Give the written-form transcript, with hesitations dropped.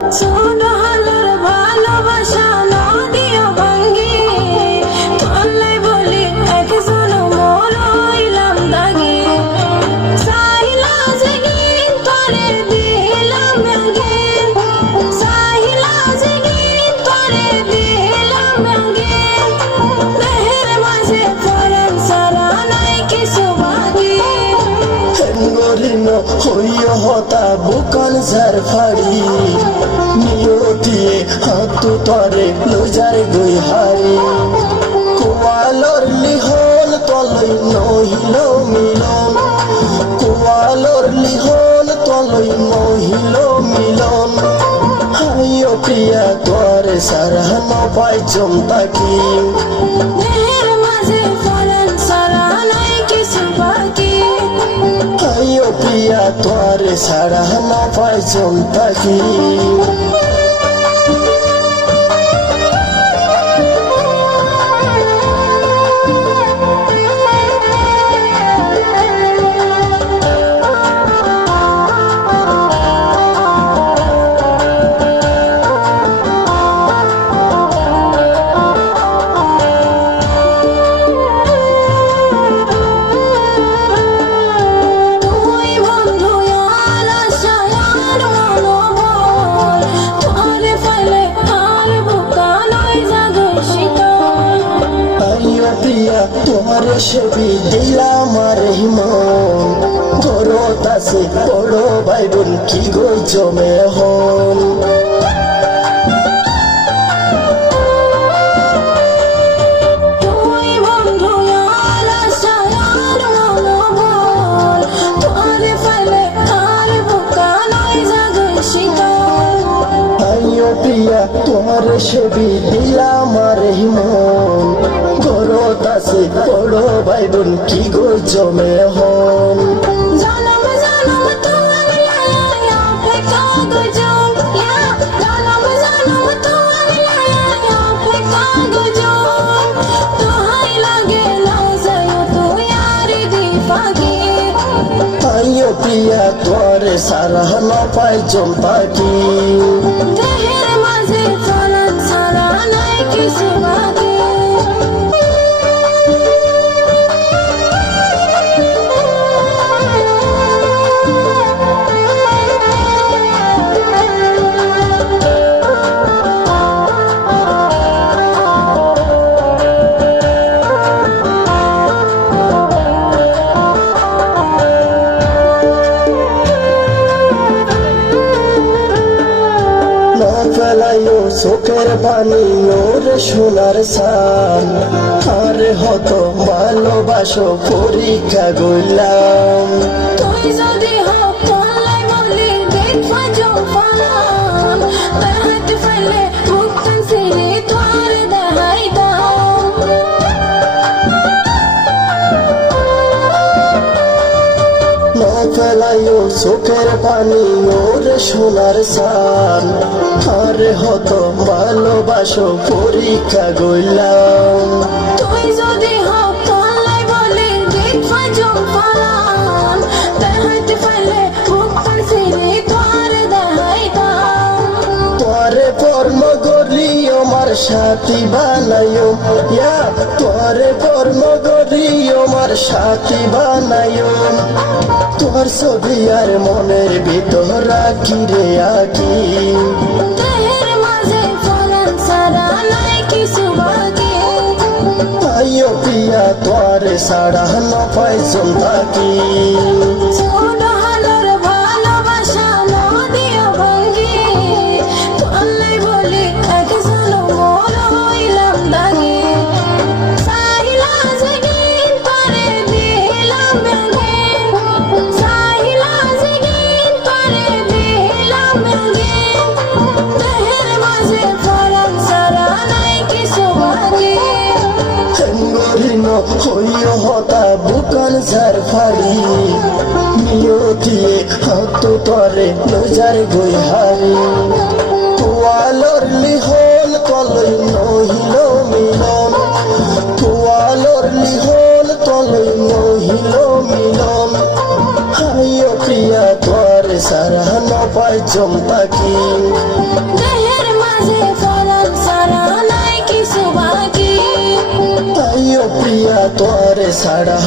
ছোট হালার ভালোবাসা নদীও ভাঙ্গি বললে বলি একজন মন হইলাম দাগি সাহিলা জিগিন তোরে দিলাম ব্যাঙ্গিন সাহিলা জিগিন তোরে দিলাম ব্যাঙ্গিন দেহের মাঝে পরাণ সারা নাই কিছু বাকি গরিন হইয় হতা বুকান ঝার ফাড়ি নিয়তিয়ে হাত তরে লজার গই হারি কোয়ালর লিহল তলই নহিল মিলন কোয়ালর লিহল তলই নহিল মিলন হাইয় প্রিয়া তোরে সারান পাই চমতাকি দেহের মাঝে পরাণ সারা নাই কিছু বাকি আইও প্রিয়া তোরে সারান পাই চমতাকি তুই বন্ধু আর আশা আর মনোবল তোরে পাইলে আর বুকা নয় জাগই শীতল আইও প্রিয়া তোমারে ছবি দিলাম আর মন ঘরত আছে বড় ভাই বোন কি গই জমে হন তুই বন্ধু আর আশা আর মনোবল তোরে পাইলে আর বুকা নয় জাগই শীতল আইও প্রিয়া তোমারে ছবি দিলাম আর মন ঘরত আছে বড় ভাই বোন কি গই জমে হন জনম জনম তোমার লায়া অপেক্ষা গজম জনম জনম তোমার লায়া অপেক্ষা গজম তোহাই লাগে না যায় তুই আর দি ফাগি আইও প্রিয়া তোরে সারান পাই চমতাকি দেহের মাঝে ফলন সারা নাই কিছু বাকি না ফেলাইও চোখের পানি ওরে সোনার সান আরে হত ভালোবাসো পরীক্ষা গইলাম তুই যদি হোক কলাই বলি দেখবা জোপান দেখাতে ফেলে মুক্তন সিরে তোর দেখাই দাও না ফেলাইও চোখের পানি ওরে সোনার সান আরে হত ভালোবাসো পরীক্ষা গইলাম তুই যদি হোক কলাই বলি দেখবা জোপান দেখাতে ফেলে মুক্তন সিরে তোর দেখাই দাও তোরে কর্ম করি আমার সাথী বানাইও ইয়া তোরে কর্ম করি আমার সাথী বানাইও তোর ছবি আর মনের ভিতর রাখি রে আকি দেহের মাঝে ফলন সারা নাই কিছু বাকি আইও প্রিয়া তোরে সাড়ান পাই চমতাকি ছোট হালার ভালোবাসা নদীও ভাঙ্গি বললে বলি একজন মন হইলাম দাগি সাহিলা জিগিন তোরে দিলাম ব্যাঙ্গিন সাহিলা জিগিন তোরে দিলাম ব্যাঙ্গিন দেহের মাঝে ফলন সারা নাই কিছু বাকি গরিন হইয় হতা বুকান ঝার ফাড়ি নিয়তিয়ে হাত তরে লজার গই হারি কোয়ালর লিহল তলই নহিল মিলন কোয়ালর লিহল তলই নহিল মিলন হাইয় প্রিয়া তোরে সারা ন পাই চমতাকি তোরে ছাড়া